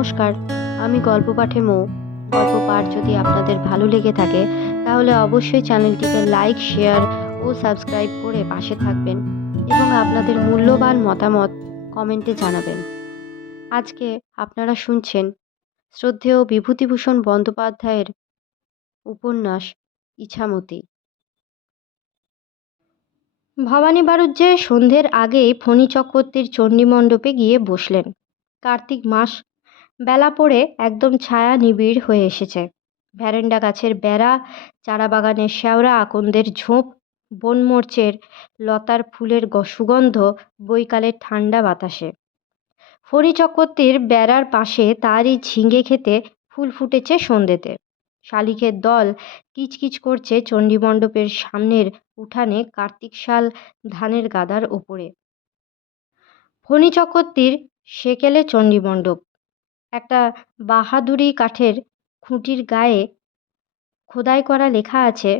নমস্কার, আমি গল্প পাঠে মৌ। গল্প পাঠ যদি আপনাদের ভালো লেগে থাকে, তাহলে অবশ্যই চ্যানেলটিকে লাইক, শেয়ার ও সাবস্ক্রাইব করে পাশে থাকবেন এবং আপনাদের মূল্যবান মতামত কমেন্টে জানাবেন। আজকে আপনারা শুনছেন শ্রদ্ধেয় বিভূতিভূষণ বন্দ্যোপাধ্যায়ের উপন্যাস ইছামতি। ভবানী বাড়ুজ্যে সন্ধ্যের আগেই ফণী চক্রবর্তীর চণ্ডীমণ্ডপে গিয়ে বসলেন। কার্তিক মাস বেলা পড়ে একদম ছায়া নিবিড় হয়ে এসেছে। ভ্যারেন্ডা গাছের বেড়া চারা বাগানের শ্যাওড়া, আকন্দের ঝোপ বনমরচের লতার ফুলের সুগন্ধ বৈকালের ঠান্ডা বাতাসে। ফণী বেড়ার পাশে তারই ঝিঙে খেতে ফুল ফুটেছে সন্ধ্যেতে। শালিখের দল কিচকিচ করছে চণ্ডীমণ্ডপের সামনের উঠানে কার্তিক শাল ধানের গাদার ওপরে ফণী চক্রবর্তীর সেকেলে চণ্ডীমণ্ডপ। একটা বাহাদুরি কাঠের খুঁটির গায়ে খোদাই করা লেখা আছে,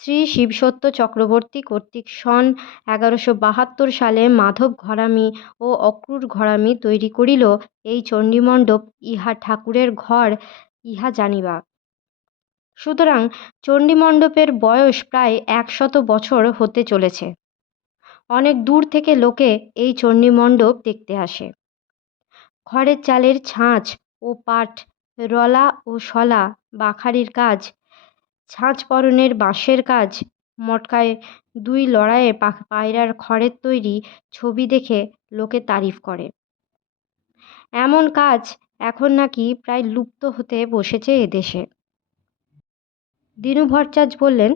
শ্রী শিবসত্য চক্রবর্তী কর্তৃক সন এগারোশো বাহাত্তর সালে মাধব ঘরামি ও অক্রূর ঘরামি তৈরি করিল, এই চণ্ডীমণ্ডপ ইহা ঠাকুরের ঘর, ইহা জানিবা। সুতরাং চণ্ডীমণ্ডপের বয়স প্রায় একশত বছর হতে চলেছে। অনেক দূর থেকে লোকে এই চণ্ডীমণ্ডপ দেখতে আসে। খড়ের চালের ছাঁচ ও পাট, রলা ও শলা, বাখারির কাজ, ছাঁচ পরনের বাঁশের কাজ, মটকায় দুই লড়াইয়ে পায়রার খড়ের তৈরি ছবি দেখে লোকে তারিফ করে। এমন কাজ এখন নাকি প্রায় লুপ্ত হতে বসেছে এদেশে দিনু ভট্টাচার্য বললেন,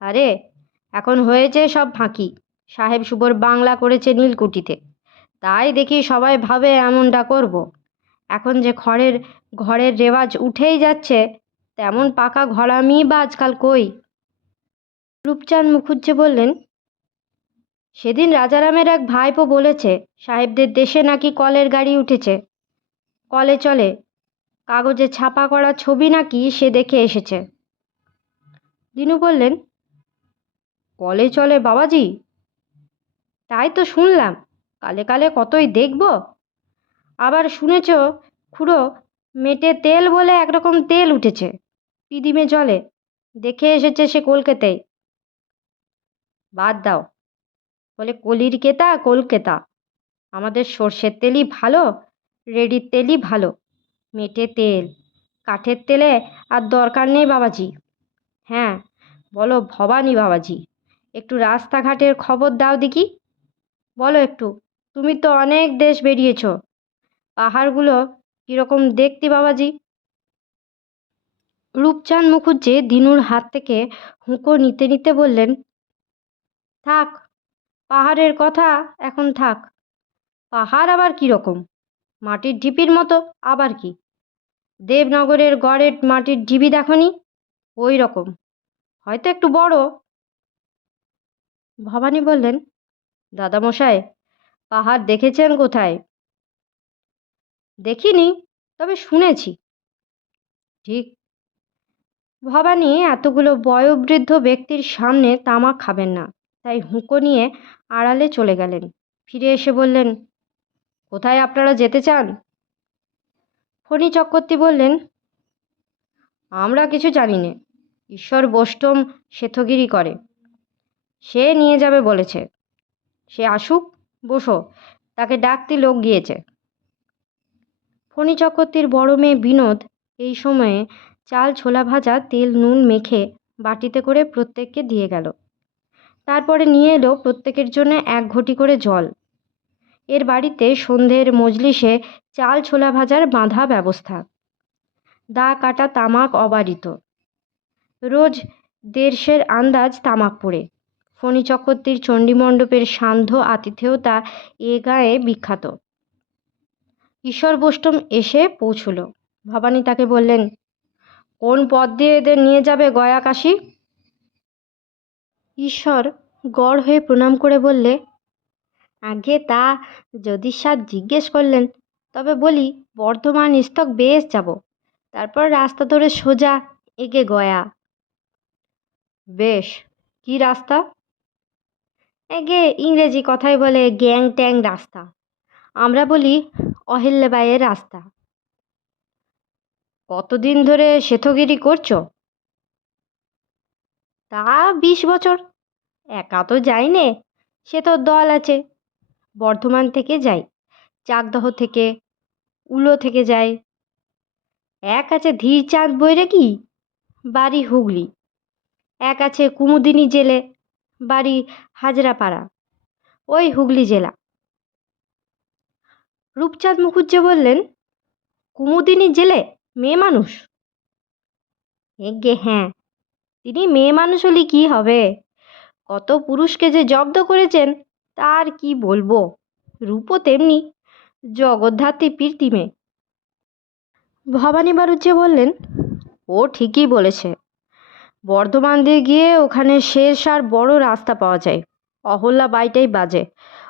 আরে, এখন হয়েছে সব ফাঁকি। সাহেব সুবর বাংলা করেছে নীলকুঠিতে। তাই দেখি সবাই ভাবে এমনটা করব। এখন যে খড়ের, ঘরের রেওয়াজ উঠেই যাচ্ছে, তেমন পাকা ঘরামি বা আজকাল কই? রূপচাঁদ মুখুজ্জে বললেন, সেদিন রাজারামের এক ভাইপো বলেছে, সাহেবদের দেশে নাকি কলের গাড়ি উঠেছে। কলে চলে, কাগজে ছাপা করা ছবি নাকি সে দেখে এসেছে। দিনু বললেন, কলে চলে বাবাজি? তাই তো শুনলাম কালে কালে কতই দেখব? আবার শুনেছ, খুড়ো, মেটে তেল বলে একরকম তেল উঠেছে, পিদিমে জলে। দেখে এসেছে সে কলকাতায়। বাদ দাও। বলে, কলির কেতা, কলকেতা। আমাদের সর্ষের তেলই ভালো, রেডির তেলই ভালো, মেটে তেল। কাঠের তেলে আর দরকার নেই বাবাজি। হ্যাঁ বলো ভবানী বাবাজি, একটু রাস্তাঘাটের খবর দাও দেখি। বলো একটু। তুমি তো অনেক দেশ বেরিয়েছ। পাহাড়গুলো কীরকম দেখতে বাবাজি? রূপচাঁদ মুখুজ্জে দিনুর হাত থেকে হুঁকো নিতে নিতে বললেন, থাক, পাহাড়ের কথা এখন থাক। পাহাড় আবার কীরকম? মাটির ঢিপির মতো আবার কি? দেবনগরের গড়ের মাটির ঢিবি দেখনি? ওই রকম। হয়তো একটু বড়। ভবানী বললেন, দাদামশাই পাহাড় দেখেছেন কোথায়? দেখিনি, তবে শুনেছি। ঠিক। ভবানী, এতগুলো বয়োবৃদ্ধ ব্যক্তির সামনে তামাক খাবেন না। তাই হুঁকো নিয়ে আড়ালে চলে গেলেন। ফিরে এসে বললেন, কোথায় আপনারা যেতে চান? ফণি চক্রবর্তী বললেন, আমরা কিছু জানি না। ঈশ্বর বোষ্টম শ্বেতগিরি করে। সে নিয়ে যাবে বলেছে। সে আসুক বসো, তাকে ডাকতে লোক গিয়েছে। ফণী চক্রবর্তীর বড় মেয়ে বিনোদ এই সময়ে চাল ছোলা ভাজা, তেল, নুন মেখে বাটিতে করে প্রত্যেককে দিয়ে গেল। তারপরে নিয়ে এলো প্রত্যেকের জন্য এক ঘটি করে জল। এর বাড়িতে সন্ধ্যের মজলিসে চাল ছোলা ভাজার বাঁধা ব্যবস্থা। দা কাটা তামাক অবারিত। রোজ দেড়শের আন্দাজ তামাক পড়ে। ফণী চক্রবর্তীর চণ্ডীমণ্ডপের সান্ধ্য আতিথেয়তা এ গায়ে বিখ্যাত। ঈশ্বর বোষ্টম এসে পৌঁছল। ভবানী তাকে বললেন, কোন পথ দিয়ে এদের নিয়ে যাবে গয়া কাশি? ঈশ্বর গড় হয়ে প্রণাম করে বললে, আগে তা যদি সাত জিজ্ঞেস করলেন, তবে বলি বর্ধমান স্তক বেশ যাব, তারপর রাস্তা ধরে সোজা এগে গয়া। বেশ, কি রাস্তা? এগে ইংরেজি কথায় বলে গ্যাং ট্যাং রাস্তা। আমরা বলি অহিল্যবাইয়ের রাস্তা। কতদিন ধরে সেথগিরি করছ? তা বিশ বছর। একা তো যাই নে সে তো দল আছে। বর্ধমান থেকে যাই, চাকদহ থেকে, উলো থেকে যাই। এক আছে ধীর চাঁদ ধীরচাঁদ কি বাড়ি হুগলি। এক আছে কুমুদিনী জেলে, বাড়ি হাজরাপাড়া, ওই হুগলি জেলা। রূপচাঁদ মুখুজ্জে বললেন, কুমুদিনী জেলে মেয়ে মানুষ? এগে হ্যাঁ তিনি মেয়ে মানুষ হলে কী হবে? কত পুরুষকে যে জব্দ করেছেন, তার কি বলব? রূপও তেমনি জগদ্ধাত্রী প্রীতি মেয়ে। ভবানী বারুজ্জে বললেন, ও ঠিকই বলেছে। বর্ধমান দিয়ে গিয়ে ওখানে শেরশার বড় রাস্তা পাওয়া যায়। অহল্যা বাইটাই বাজে।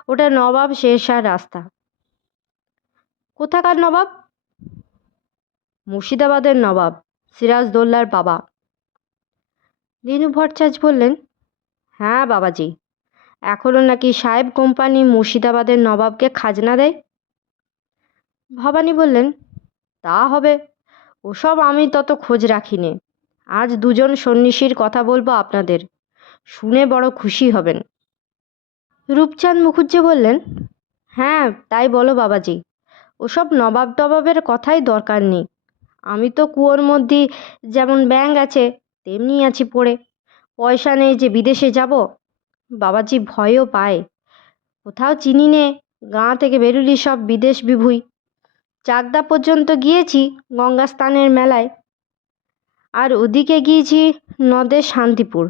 ওটা নবাব শেরশার রাস্তা। কোথাকার নবাব? মুর্শিদাবাদের নবাব, সিরাজদৌল্লার বাবা। দিনু ভট্টাচার্য বললেন হ্যাঁ বাবাজি। এখনও নাকি সাহেব কোম্পানি মুর্শিদাবাদের নবাবকে খাজনা দেয়? ভবানী বললেন, তা হবে। ওসব আমি তত খোঁজ রাখিনি। আজ দুজন সন্ন্যাসীর কথা বলব আপনাদের। শুনে বড় খুশি হবেন। রূপচাঁদ মুখুজ্জে বললেন হ্যাঁ তাই বলো বাবাজি। ওসব নবাব টবাবের কথাই দরকার নেই। আমি তো কুয়োর মধ্যে যেমন ব্যাঙ আছে, তেমনি আছি পড়ে। পয়সা নেই যে বিদেশে যাব? বাবাজি ভয়ও পায়। কোথাও চিনি নে, গাঁ থেকে বেরুলি সব বিদেশ বিভুই। চাকদা পর্যন্ত গিয়েছি গঙ্গা স্নানের মেলায়। আর ওদিকে গিয়েছি নদে শান্তিপুর।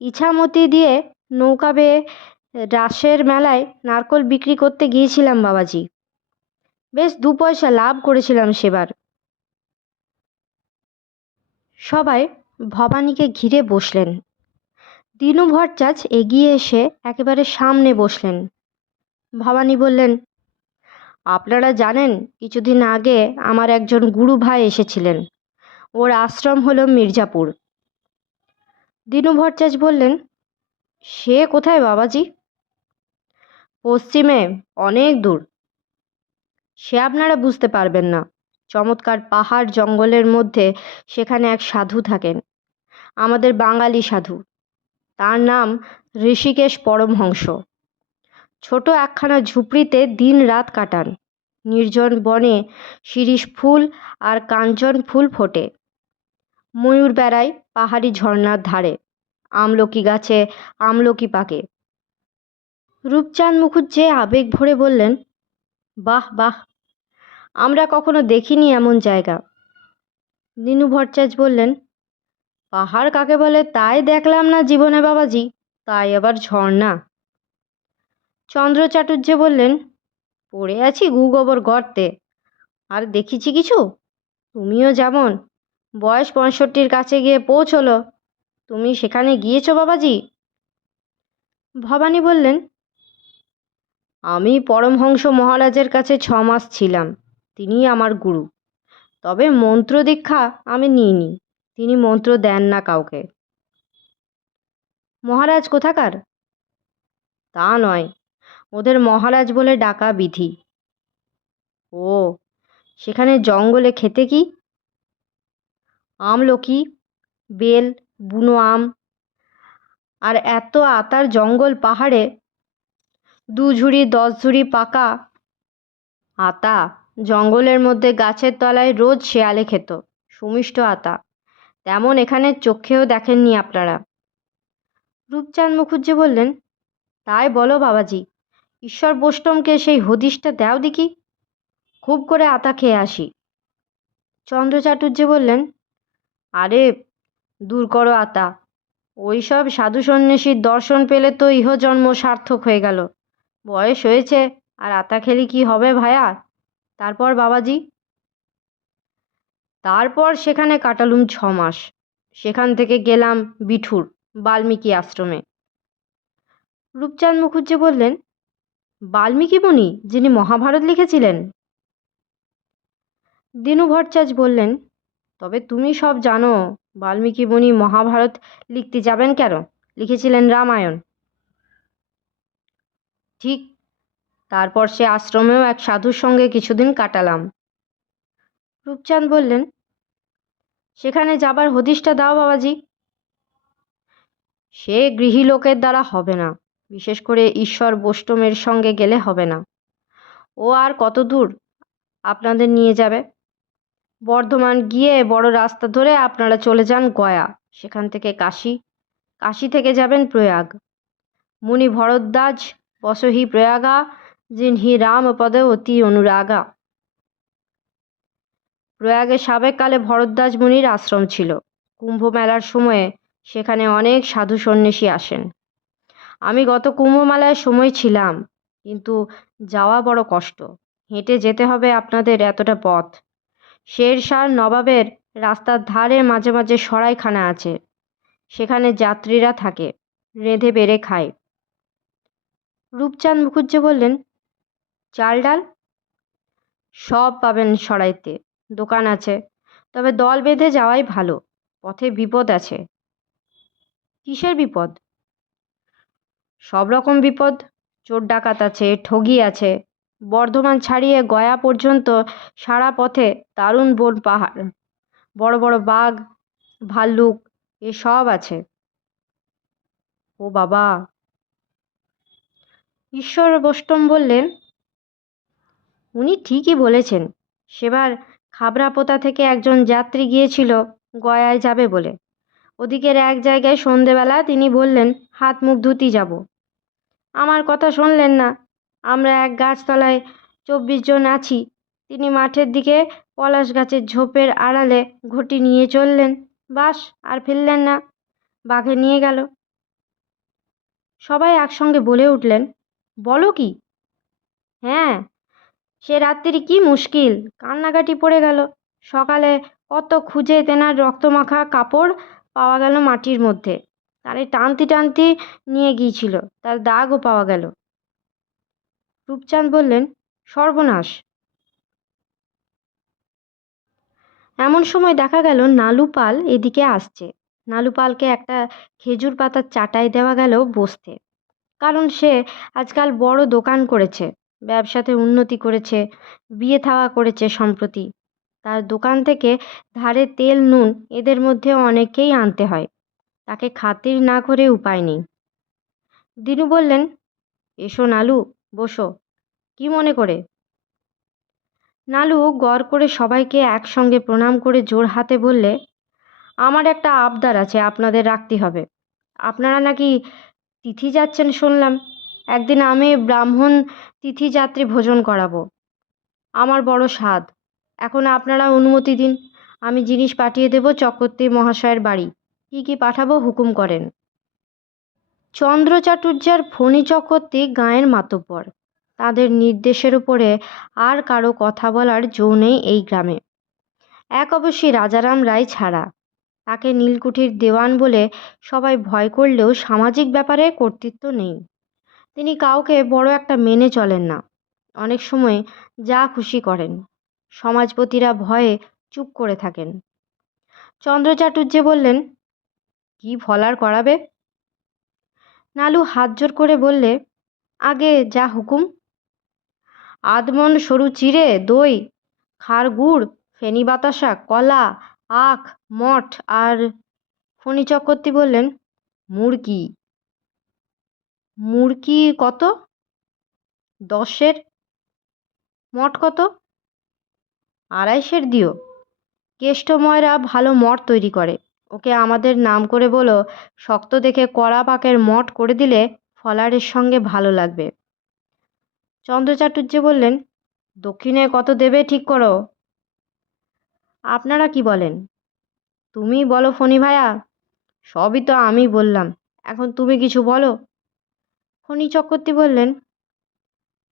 ইছামতি দিয়ে নৌকা বেয়ে রাসের মেলায় নারকোল বিক্রি করতে গিয়েছিলাম বাবাজি। বেশ দু পয়সা লাভ করেছিলাম সেবার। সবাই ভবানীকে ঘিরে বসলেন। দিনু ভট্টাচ এগিয়ে এসে একেবারে সামনে বসলেন। ভবানী বললেন, আপনারা জানেন, কিছুদিন আগে আমার একজন গুরু ভাই এসেছিলেন। ওর আশ্রম হলো মির্জাপুর। দিনু ভট্টাচ বললেন, সে কোথায় বাবাজি? পশ্চিমে অনেক দূর। সে আপনারা বুঝতে পারবেন না। চমৎকার পাহাড় জঙ্গলের মধ্যে সেখানে এক সাধু থাকেন। আমাদের বাঙালি সাধু। তার নাম ঋষিকেশ পরমহংস। ছোট একখানা ঝুপড়িতে দিন রাত কাটান। নির্জন বনে শিরীষ ফুল আর কাঞ্চন ফুল ফোটে। ময়ূর বেড়ায় পাহাড়ি ঝর্ণার ধারে। আমলকি গাছে আমলকি পাকে। রূপচাঁদ মুখুজ্জে আবেগ ভরে বললেন, বাহ বাহ, আমরা কখনো দেখিনি এমন জায়গা। দিনু ভট্টাচার্য বললেন, পাহাড় কাকে বলে তাই দেখলাম না জীবনে বাবাজি, তাই আবার ঝর্ণা চন্দ্র চাটুর্যে বললেন, পড়ে আছি গুগোবর গর্তে, আর দেখিছি কিছু? তুমিও যেমন, বয়স পঁয়ষট্টির কাছে গিয়ে পৌঁছলো, তুমি সেখানে গিয়েছো বাবাজি? ভবানী বললেন আমি পরমহংস মহারাজের কাছে ছ মাস ছিলাম, তিনি আমার গুরু। তবে মন্ত্র দীক্ষা আমি নিইনি, তিনি মন্ত্র দেন না কাউকে। মহারাজ কোথাকার? তা নয়, ওদের মহারাজ বলে ডাকা বিধি। ও, সেখানে জঙ্গলে খেতে কি? আমলকি বেল, বুনো আম, আর এত আতার জঙ্গল পাহাড়ে দু ঝুড়ি, দশ ঝুড়ি পাকা আতা জঙ্গলের মধ্যে গাছের তলায় রোজ শেয়ালে খেত, সুমিষ্ট আতা। তেমন এখানে চোখেও দেখেননি আপনারা। রূপচাঁদ মুখুজ্জি বললেন, তাই বলো বাবাজি, ঈশ্বর বোষ্টমকে সেই হদিশটা দাও দেখি, খুব করে আতা খেয়ে আসি। চন্দ্র চাটুর্যে বললেন, আরে, দূর করো আতা। ওই সব সাধু সন্ন্যাসীর দর্শন পেলে তো ইহজন্ম সার্থক হয়ে গেল। বয়স হয়েছে, আর আতা খেলি কি হবে ভায়া? তারপর বাবাজি? তারপর সেখানে কাটালুম ছ মাস সেখান থেকে গেলাম বিঠুর, বাল্মীকি আশ্রমে। রূপচাঁদ মুখুজ্জে বললেন, বাল্মীকি মুনি যিনি মহাভারত লিখেছিলেন? দিনু ভট্টাচার্য বললেন, তবে তুমি সব জানো, বাল্মীকি মুনি মহাভারত লিখতে যাবেন কেন? লিখেছিলেন রামায়ণ। ঠিক। তারপর সে আশ্রমেও এক সাধুর সঙ্গে কিছুদিন কাটালাম। রূপচাঁদ বললেন, সেখানে যাবার হদিশটা দাও বাবাজি। সে গৃহী লোকের দ্বারা হবে না। বিশেষ করে ঈশ্বর বৈষ্ণবের সঙ্গে গেলে হবে না। ও আর কত দূর আপনাদের নিয়ে যাবে? বর্ধমান গিয়ে বড় রাস্তা ধরে আপনারা চলে যান গয়া। সেখান থেকে কাশী। কাশী থেকে যাবেন প্রয়াগ। মুনি ভরদ্বাজ বসহি প্রয়াগা জিনহি রাম পদে অতি অনুরাগা। প্রয়াগে সাবেককালে ভরদ্বাজ মুনির আশ্রম ছিল। কুম্ভ মেলার সময়ে সেখানে অনেক সাধু সন্ন্যাসী আসেন। আমি গত কুম্ভ মেলায় সময় ছিলাম, কিন্তু যাওয়া বড় কষ্ট। হেঁটে যেতে হবে আপনাদের এতটা পথ। শের শেরশাহ নবাবের রাস্তার ধারে মাঝে মাঝে সরাইখানা আছে। সেখানে যাত্রীরা থাকে, রেঁধে বেড়ে খায়। রূপচাঁদ মুখুজ্জে বললেন, চাল ডাল সব পাবেন সরাইতে দোকান আছে। তবে দল বেঁধে যাওয়াই ভালো, পথে বিপদ আছে। কিসের বিপদ? সব রকম বিপদ, চোর ডাকাত আছে, ঠগি আছে। বর্ধমান ছাড়িয়ে গয়া পর্যন্ত সারা পথে দারুণ বন পাহাড়, বড় বড় বাঘ, ভাল্লুক এসব আছে। ও বাবা ঈশ্বর বৈষ্ণব বললেন, উনি ঠিকই বলেছেন। সেবার খাবড়াপোতা থেকে একজন যাত্রী গিয়েছিল, গয়ায় যাবে বলে। ওদিকের এক জায়গায় সন্ধেবেলা তিনি বললেন, হাত মুখ ধুতি যাব। আমার কথা শুনলেন না। আমরা এক গাছতলায় চব্বিশ জন আছি। তিনি মাঠের দিকে পলাশ গাছের ঝোপের আড়ালে ঘটি নিয়ে চললেন। বাস, আর ফিরলেন না। বাঘে নিয়ে গেল। সবাই একসঙ্গে বলে উঠলেন বলো কি? হ্যাঁ সে রাত্রি কি মুশকিল। কান্নাকাটি পড়ে গেল। সকালে কত খুঁজে তেনার রক্তমাখা কাপড় পাওয়া গেল মাটির মধ্যে। তারে টানতে টানতে নিয়ে গিয়েছিল। তার দাগও পাওয়া গেল। রূপচাঁদ বললেন, সর্বনাশ। এমন সময় দেখা গেল নালু পাল এদিকে আসছে। নালু পালকে একটা খেজুর পাতার চাটাই দেওয়া গেল বসতে। কারণ সে আজকাল বড় দোকান করেছে, ব্যবসাতে উন্নতি করেছে, বিয়ে থাওয়া করেছে সম্প্রতি। তার দোকান থেকে ধারে তেল, নুন এদের মধ্যে অনেকেই আনতে হয়। তাকে খাতির না করে উপায় নেই। দিনু বললেন, এসো নালু, বসো। কি মনে করে? নালু গড় করে সবাইকে একসঙ্গে প্রণাম করে জোর হাতে বললে, আমার একটা আবদার আছে, আপনাদের রাখতে হবে। আপনারা নাকি তিথি যাচ্ছেন শুনলাম। একদিন আমি ব্রাহ্মণ তিথি যাত্রী ভোজন করাবো। আমার বড় স্বাদ। এখন আপনারা অনুমতি দিন। আমি জিনিস পাঠিয়ে দেব চক্রবর্তী মহাশয়ের বাড়ি। কি কি পাঠাবো হুকুম করেন। চন্দ্র চাটুর্যার ফণি চক্রবর্তী গাঁয়ের মাতব্বর। তাদের নির্দেশের উপরে আর কারও কথা বলার জো নেই এই গ্রামে। এক অবশ্যই রাজারাম রায় ছাড়া। তাকে নীলকুঠির দেওয়ান বলে সবাই ভয় করলেও সামাজিক ব্যাপারে কর্তৃত্ব নেই। তিনি কাউকে বড় একটা মেনে চলেন না। অনেক সময় যা খুশি করেন। সমাজপতিরা ভয়ে চুপ করে থাকেন। চন্দ্র চাটুর্যে বললেন, কি ভলার করাবে? নালু হাত জোর করে বললে, আগে যা হুকুম। আদমন, সরু চিড়ে, দই খার গুড় ফেনি বাতাসা, কলা আখ, মঠ আর ফণি চক্রবর্তী বললেন, মুরগি। মুরগি কত? দশের। মঠ কত? আড়াইশের দিও। কেষ্টময়রা ভালো মঠ তৈরি করে। ওকে আমাদের নাম করে বলো, শক্ত দেখে কড়া পাকের মঠ করে দিলে ফলারের সঙ্গে ভালো লাগবে। চন্দ্র চাটুর্য বললেন, দক্ষিণে কত দেবে ঠিক করো। আপনারা কি বলেন? তুমি বলো ফণি ভায়া সবই তো আমি বললাম। এখন তুমি কিছু বলো? ফণি চক্রবর্তী বললেন,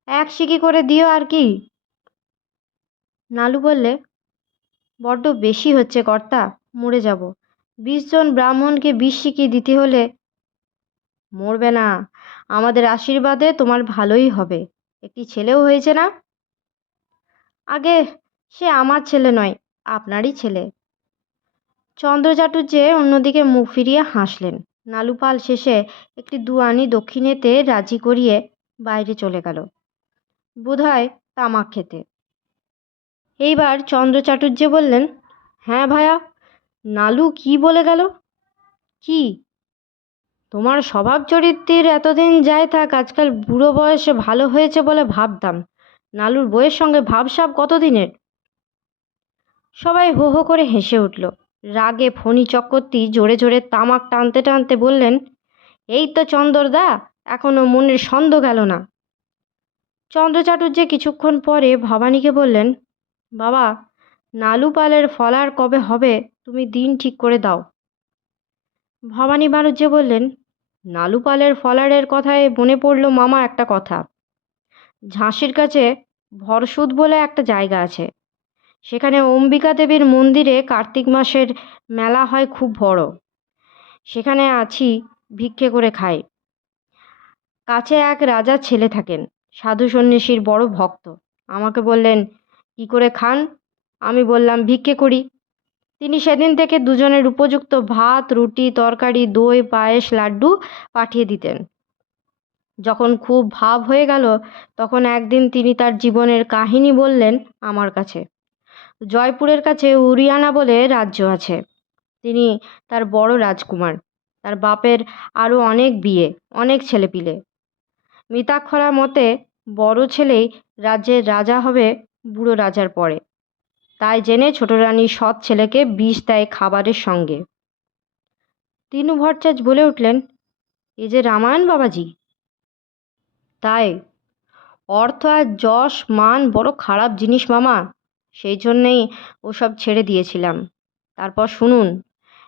এক সিকি করে দিও আর কি? নালু বললে, বড্ড বেশি হচ্ছে কর্তা, মরে যাব। বিশ জন ব্রাহ্মণকে বিশ সিকি দিতে হলে মরবে না। আমাদের আশীর্বাদে তোমার ভালোই হবে। একটি ছেলেও হয়েছে না? আগে সে আমার ছেলে নয় আপনারই ছেলে। চন্দ্র চাটুর্যে অন্যদিকে মুখ ফিরিয়ে হাসলেন। নালুপাল শেষে একটি দুয়ানি দক্ষিণেতে রাজি করিয়ে বাইরে চলে গেল। বোধহয় তামাক খেতে। এইবার চন্দ্র চাটুর্যে বললেন হ্যাঁ ভায়া, নালু কি বলে গেল? কি? তোমার স্বভাব চরিত্রের এতদিন যাই থাক, আজকাল বুড়ো বয়সে ভালো হয়েছে বলে ভাবতাম। নালুর বইয়ের সঙ্গে ভাবসাব কতদিনের? সবাই হো হো করে হেসে উঠল। রাগে ফণি চক্রবর্তী জোরে জোরে তামাক টানতে টানতে বললেন, এই তো চন্দরদা এখনও মনের সন্দেহ গেল না। চন্দ্র চাটুর্যে কিছুক্ষণ পরে ভবানীকে বললেন, বাবা, নালু পালের ফলার কবে হবে, তুমি দিন ঠিক করে দাও। ভবানী বাণিজ্য বললেন, নালু পালের ফলারের কথায় মনে পড়ল মামা একটা কথা। ঝাঁসির কাছে ভরসুদ বলে একটা জায়গা আছে। সেখানে অম্বিকা দেবীর মন্দিরে কার্তিক মাসের মেলা হয় খুব বড়। সেখানে আছি, ভিক্ষে করে খাই। কাছে এক রাজার ছেলে থাকেন, সাধু সন্ন্যাসীর বড় ভক্ত। আমাকে বললেন, কি করে খান? আমি বললাম, ভিক্ষে করি। তিনি সেদিন থেকে দুজনের উপযুক্ত ভাত, রুটি, তরকারি, দই, পায়েস, লাড্ডু পাঠিয়ে দিতেন। যখন খুব ভাব হয়ে গেল, তখন একদিন তিনি তার জীবনের কাহিনী বললেন আমার কাছে। জয়পুরের কাছে উরিয়ানা বলে রাজ্য আছে। তিনি তার বড় রাজকুমার। তার বাপের আরও অনেক বিয়ে, অনেক ছেলেপিলে। মিতাক্ষরা মতে, বড় ছেলেই রাজ্যের রাজা হবে বুড়ো রাজার পরে। তাই জেনে ছোট রানী সৎ ছেলেকে বিষ দেয় খাবারের সঙ্গে। তিনু ভট্টাচ বলে উঠলেন, এ যে রামায়ণ বাবাজি! তাই অর্থ আর যশ, মান বড় খারাপ জিনিস মামা। সেই জন্যেই ওসব ছেড়ে দিয়েছিলাম। তারপর শুনুন,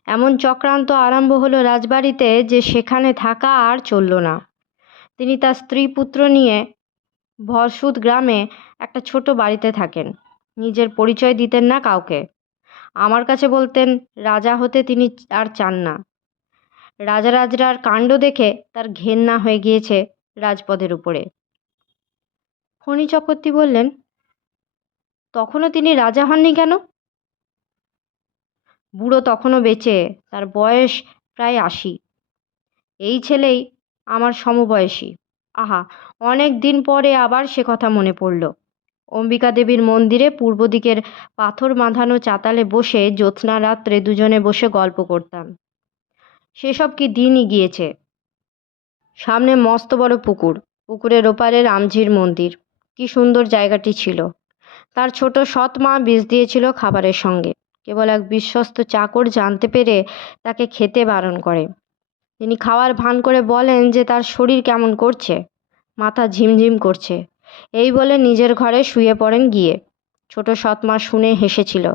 এমন চক্রান্ত আরম্ভ হলো রাজবাড়িতে যে সেখানে থাকা আর চলল না। তিনি তার স্ত্রী পুত্র নিয়ে ভরসুদ গ্রামে একটা ছোট বাড়িতে থাকেন। নিজের পরিচয় দিতেন না কাউকে। আমার কাছে বলতেন, রাজা হতে তিনি আর চান না। রাজারাজরার কাণ্ড দেখে তার ঘেন্না হয়ে গিয়েছে রাজপদের উপরে। ফণি চক্রবর্তী বললেন তখনও তিনি রাজা হননি কেন? বুড়ো তখনও বেঁচে, তার বয়স প্রায় আশি। এই ছেলেই আমার সমবয়সী। আহা, অনেক দিন পরে আবার সে কথা মনে পড়ল। অম্বিকা দেবীর মন্দিরে পূর্ব দিকের পাথর বাঁধানো চাতালে বসে জ্যোৎস্না রাত্রে দুজনে বসে গল্প করতাম। সেসব কি দিনই গিয়েছে? সামনে মস্ত বড় পুকুর, পুকুরের ওপারে রামজির মন্দির। কি সুন্দর জায়গাটি ছিল। তার ছোট সৎ মা বিষ দিয়েছিল খাবারের সঙ্গে। কেবল এক বিশ্বস্ত চাকর জানতে পেরে তাকে খেতে বারণ করে। তিনি খাওয়ার ভান করে বলেন যে, তার শরীর কেমন করছে? মাথা ঝিমঝিম করছে এই বলে নিজের ঘরে শুয়ে পড়েন গিয়ে। ছোট সৎমা শুনে হেসেছিল।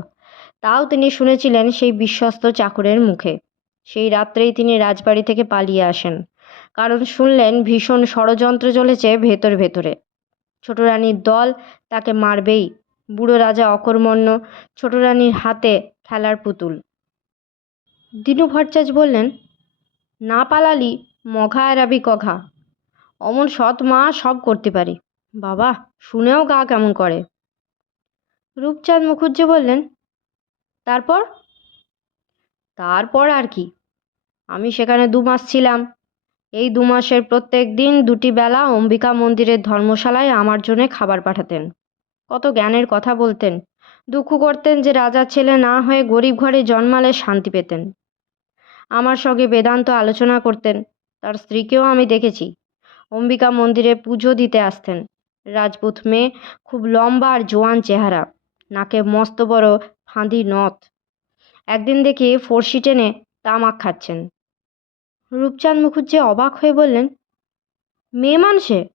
তাও তিনি শুনেছিলেন সেই বিশ্বস্ত চাকরের মুখে। সেই রাত্রেই তিনি রাজবাড়ি থেকে পালিয়ে আসেন। কারণ শুনলেন ভীষণ ষড়যন্ত্র চলেছে ভেতর ভেতরে। ছোট রানীর দল তাকে মারবেই। বুড়ো রাজা অকর্মণ্য ছোট রানীর হাতে খেলার পুতুল। দিনু ভট্টাচ বললেন, না পালালি মঘা এরাবি কঘা। অমন সৎ মা সব করতে পারি। বাবা, শুনেও গা কেমন করে? রূপচাঁদ মুখুজ্জে বললেন, তারপর? তারপর আর কি। আমি সেখানে দু মাস ছিলাম। এই দু মাসের প্রত্যেক দিন দুটি বেলা অম্বিকা মন্দিরের ধর্মশালায় আমার জন্যে খাবার পাঠাতেন। কত জ্ঞানের কথা বলতেন। দুঃখ করতেন যে রাজার ছেলে না হয়ে গরিব ঘরে জন্মালে শান্তি পেতেন। আমার সঙ্গে বেদান্ত আলোচনা করতেন। তার স্ত্রীকেও আমি দেখেছি। অম্বিকা মন্দিরে পুজো দিতে আসতেন। রাজপুত মেয়ে খুব লম্বা আর জোয়ান চেহারা। নাকে মস্ত বড় ফাঁদি নথ। একদিন দেখি ফর্সি টেনে তামাক খাচ্ছেন। রূপচাঁদ মুখুজ্জে অবাক হয়ে বললেন, মেয়ে মানুষে?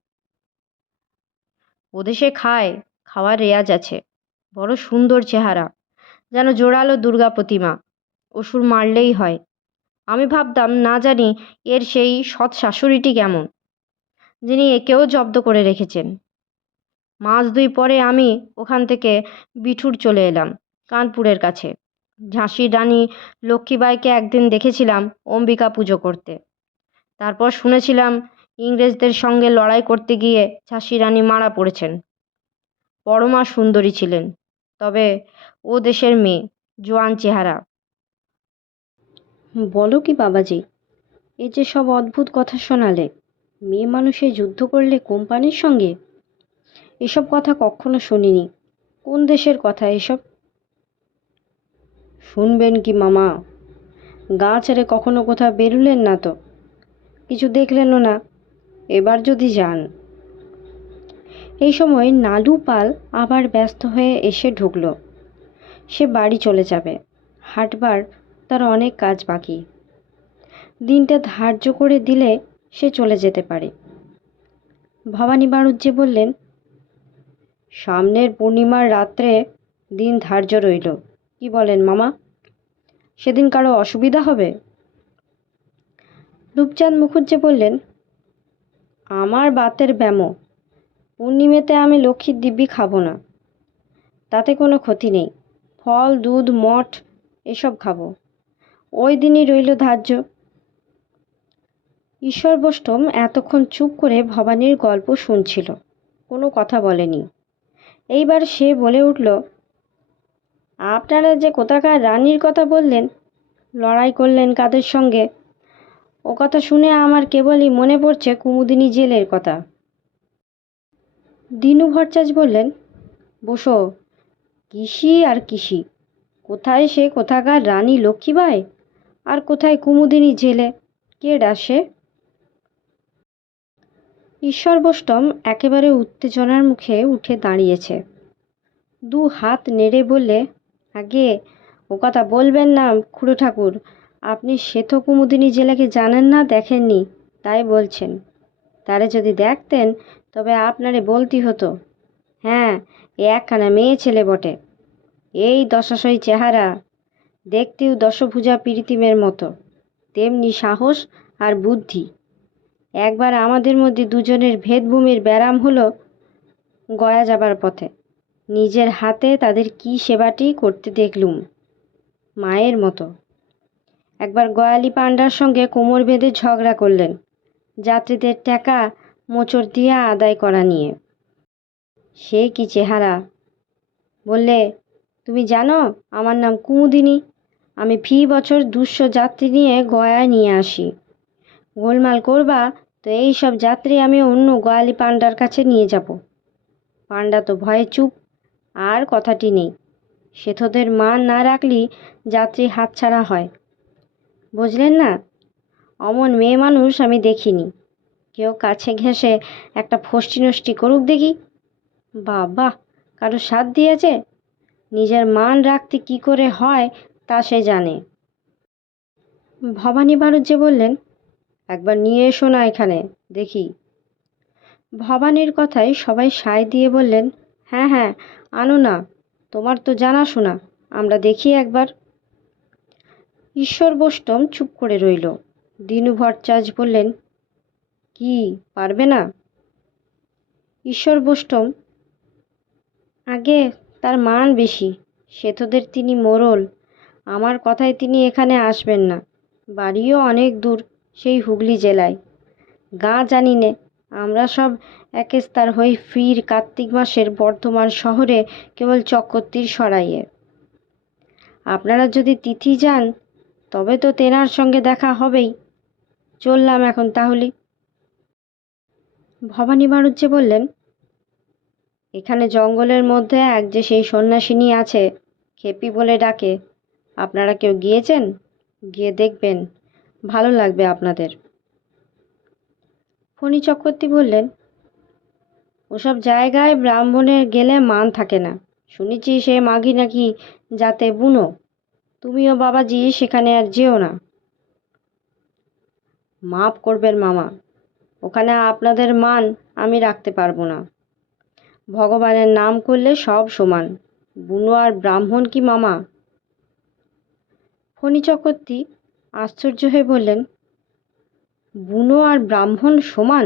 ওদেশে খায়। খাওয়ার রেয়াজ আছে। বড় সুন্দর চেহারা, যেন জোরালো দুর্গা প্রতিমা, অসুর মারলেই হয়। আমি ভাবতাম, না জানি এর সেই সৎ শাশুড়িটি কেমন, যিনি একেও জব্দ করে রেখেছেন। মাস দুই পরে আমি ওখান থেকে বিঠুর চলে এলাম, কানপুরের কাছে। ঝাঁসির রানী লক্ষ্মীবাইকে একদিন দেখেছিলাম অম্বিকা পুজো করতে। তারপর শুনেছিলাম ইংরেজদের সঙ্গে লড়াই করতে গিয়ে ঝাঁসি রানী মারা পড়েছেন। পরমা সুন্দরী ছিলেন। তবে ও দেশের মেয়ে, জোয়ান চেহারা। বলো কি বাবাজি, এ যে সব অদ্ভুত কথা শোনালে, মেয়ে মানুষে যুদ্ধ করলে কোম্পানির সঙ্গে? এসব কথা কখনো শুনিনি। কোন দেশের কথা এসব? শুনবেন কি মামা, গা ছেড়ে কখনো কোথাও বেরুলেন না তো। কিছু দেখলেনও না, এবার যদি যান। এই সময় নালু পাল আবার ব্যস্ত হয়ে এসে ঢুকলো। সে বাড়ি চলে যাবে। হাটবার তার অনেক কাজ বাকি। দিনটা ধার্য করে দিলে সে চলে যেতে পারে। ভবানী বাড়ুজ্জে বললেন, সামনের পূর্ণিমার রাত্রে দিন ধার্য রইল। কি বলেন মামা? সেদিন কারও অসুবিধা হবে? রূপচাঁদ মুখুজ্জে বললেন, আমার বাতের ব্যামো। পূর্ণিমেতে আমি লক্ষ্মীর দিব্যি খাব না। তাতে কোনো ক্ষতি নেই। ফল, দুধ, মঠ, এসব খাব। ওই দিনই রইল ধার্য। ঈশ্বর বোষ্টম এতক্ষণ চুপ করে ভবানীর গল্প শুনছিল। কোনো কথা বলেনি। এইবার সে বলে উঠল, আপনারা যে কোথাকার রানীর কথা বললেন, লড়াই করলেন কাদের সঙ্গে? ও কথা শুনে আমার কেবলই মনে পড়ছে কুমুদিনী জেলের কথা। দিনু ভট্টাচ বললেন, বসো কৃষি আর কৃষি কোথায় সে কোথাকার রানী লক্ষ্মীবাই আর কোথায় কুমুদিনী জেলে? কে ডাসে? ঈশ্বর বোষ্টম একেবারে উত্তেজনার মুখে উঠে দাঁড়িয়েছে। দু হাত নেড়ে বললে, আগে ও কথা বলবেন না, খুড়ো ঠাকুর। আপনি শ্বেত কুমুদিনী জেলাকে জানেন না, দেখেননি, তাই বলছেন। তারে যদি দেখতেন তবে আপনারে বলতি হতো হ্যাঁ এ একখানা মেয়ে ছেলে বটে। এই দশাশয় চেহারা দেখতেও দশভুজা প্রীতিমের মতো, তেমনি সাহস আর বুদ্ধি। একবার আমাদের মধ্যে দুজনের ভেদভূমির ব্যারাম হলো গয়া যাবার পথে। নিজের হাতে তাদের কি সেবাটি করতে দেখলুম, মায়ের মতো। একবার গয়ালি পাণ্ডার সঙ্গে কোমর বেঁধে ঝগড়া করলেন। যাত্রীদের টাকা মোচড় দিয়ে আদায় করা নিয়ে। সে কি চেহারা? বললে, তুমি জানো, আমার নাম কুমুদিনী। আমি ফি বছর দুশো যাত্রী নিয়ে গয়ায় নিয়ে আসি। গোলমাল করবা, তো এই সব যাত্রী আমি অন্য গোয়ালি পাণ্ডার কাছে নিয়ে যাব। পাণ্ডা তো ভয়ে চুপ, আর কথাটি নেই। সেথদের মান না রাখলি যাত্রী হাতছাড়া হয়। বুঝলেন না? অমন মেয়ে মানুষ আমি দেখিনি। কেউ কাছে ঘেঁষে একটা ফষ্টি নষ্টি করুক দেখি। বাবা, কারও সাথ দিয়েছে? নিজের মান রাখতে কি করে হয় তা সে জানে। ভবানী বাড়ুজ্জে বললেন, একবার নিয়ে এসো না এখানে, দেখি। ভবানীর কথায় সবাই সায় দিয়ে বললেন হ্যাঁ হ্যাঁ আনো না, তোমার তো জানা শোনা আমরা দেখি একবার। ঈশ্বর বোষ্টম চুপ করে রইল। দিনু ভট্টাচ বললেন কি, পারবে না? ঈশ্বর বোষ্টম আগে তার মান বেশি সেথদের তিনি মোরল, আমার কথায় তিনি এখানে আসবেন না, বাড়িও অনেক দূর, সেই হুগলি জেলায়। গা জানি নে আমরা সব একেস্তার হই ফির কার্তিক মাসের বর্ধমান শহরে কেবল চক্করতীর সরাইয়ে। আপনারা যদি তিথি যান, তবে তো তেনার সঙ্গে দেখা হবেই। চললাম এখন তাহলে। ভবানী বাড়ুজ্জে বললেন, এখানে জঙ্গলের মধ্যে এক যে সেই সন্ন্যাসিনী আছে, খেপি বলে ডাকে। আপনারা কেউ গিয়েছেন? গিয়ে দেখবেন। ভালো লাগবে আপনাদের। ফণি চক্রবর্তী বললেন, ওসব জায়গায় ব্রাহ্মণের গেলে মান থাকে না। শুনেছি সে মাগি নাকি যাতে বুনো। তুমিও বাবাজি, সেখানে আর যেও না। মাফ করবেন মামা। ওখানে আপনাদের মান আমি রাখতে পারব না। ভগবানের নাম করলে সব সমান। বুনো আর ব্রাহ্মণ কি মামা? ফণি চক্রবর্তী আশ্চর্য হয়ে বললেন, বুনো আর ব্রাহ্মণ সমান?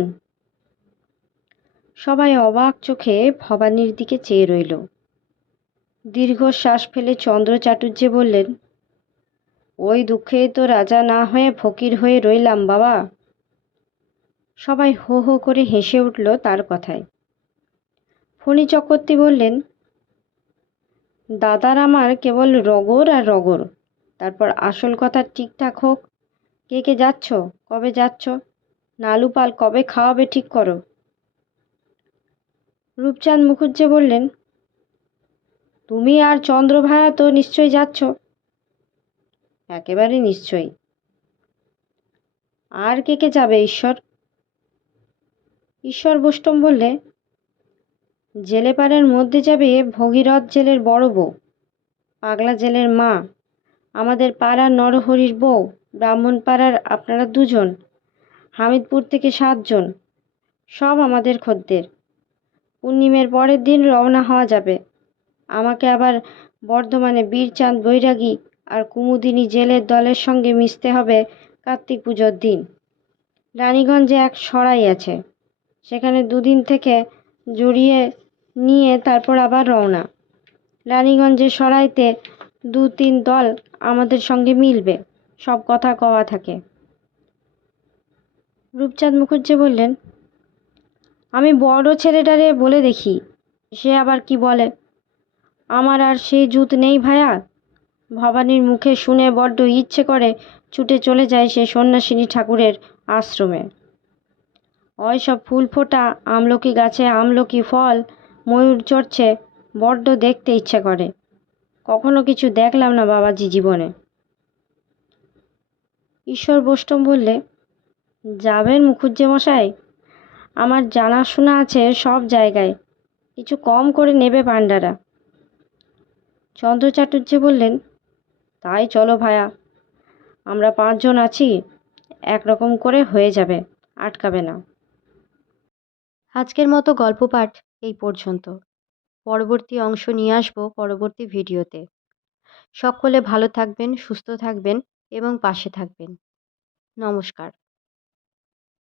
সবাই অবাক চোখে ভবানীর দিকে চেয়ে রইল। দীর্ঘশ্বাস ফেলে চন্দ্র চাটুর্যে বললেন, ওই দুঃখেই তো রাজা না হয়ে ফকির হয়ে রইলাম বাবা। সবাই হো হো করে হেসে উঠল তার কথায়। ফণি চক্রবর্তী বললেন, দাদার আমার কেবল রগর আর রগর। তারপর আসল কথা ঠিকঠাক হোক। কে কে যাচ্ছ? কবে যাচ্ছ? নালু পাল কবে খাওয়াবে ঠিক করো? রূপচাঁদ মুখুজ্জে বললেন, তুমি আর চন্দ্রভায়া তো নিশ্চয়ই যাচ্ছ? একেবারে নিশ্চয়ই। আর কে কে যাবে, ঈশ্বর? ঈশ্বর বোষ্টম বললে, জেলেপাড়ার মধ্যে যাবে ভগীরথ জেলের বড় বউ, পাগলা জেলের মা, আমাদের পাড়ার নরহরির বউ ব্রাহ্মণ পাড়ার আপনারা দুজন, হামিদপুর থেকে সাতজন, সব আমাদের খদ্দের। পূর্ণিমের পরের দিন রওনা হওয়া যাবে। আমাকে আবার বর্ধমানে বীরচাঁদ, বৈরাগী আর কুমুদিনী জেলের দলের সঙ্গে মিশতে হবে কার্তিক পুজোর দিন। রানীগঞ্জে এক সরাই আছে। সেখানে দুদিন থেকে জড়িয়ে নিয়ে তারপর আবার রওনা। রানীগঞ্জের সরাইতে দু তিন দল আমাদের সঙ্গে মিলবে, সব কথা কওয়া থাকে। রূপচাঁদ মুখুজ্জে বললেন, আমি বড় ছেলেটারে বলে দেখি, সে আবার কি বলে? আমার আর সেই জুত নেই ভায়া। ভবানীর মুখে শুনে বড্ড ইচ্ছে করে ছুটে চলে যায় সে সন্ন্যাসিনী ঠাকুরের আশ্রমে। ওই সব ফুল ফোটা, আমলকি গাছে আমলকি ফল, ময়ূর চড়ছে, বড্ড দেখতে ইচ্ছে করে। কখনো কিছু দেখলাম না বাবাজি জীবনে। ঈশ্বর বোষ্টম বললে, যাবেন মুখুজ্জে মশাই আমার জানাশোনা আছে সব জায়গায়। কিছু কম করে নেবে পাণ্ডারা। চন্দ্র চাটুর্য বললেন, তাই চলো ভায়া, আমরা পাঁচজন আছি, একরকম করে হয়ে যাবে, আটকাবে না। আজকের মতো গল্প পাঠ এই পর্যন্ত। পরবর্তী অংশ নিয়ে আসব পরবর্তী ভিডিওতে। সকলে ভালো থাকবেন, সুস্থ থাকবেন এবং পাশে থাকবেন। নমস্কার।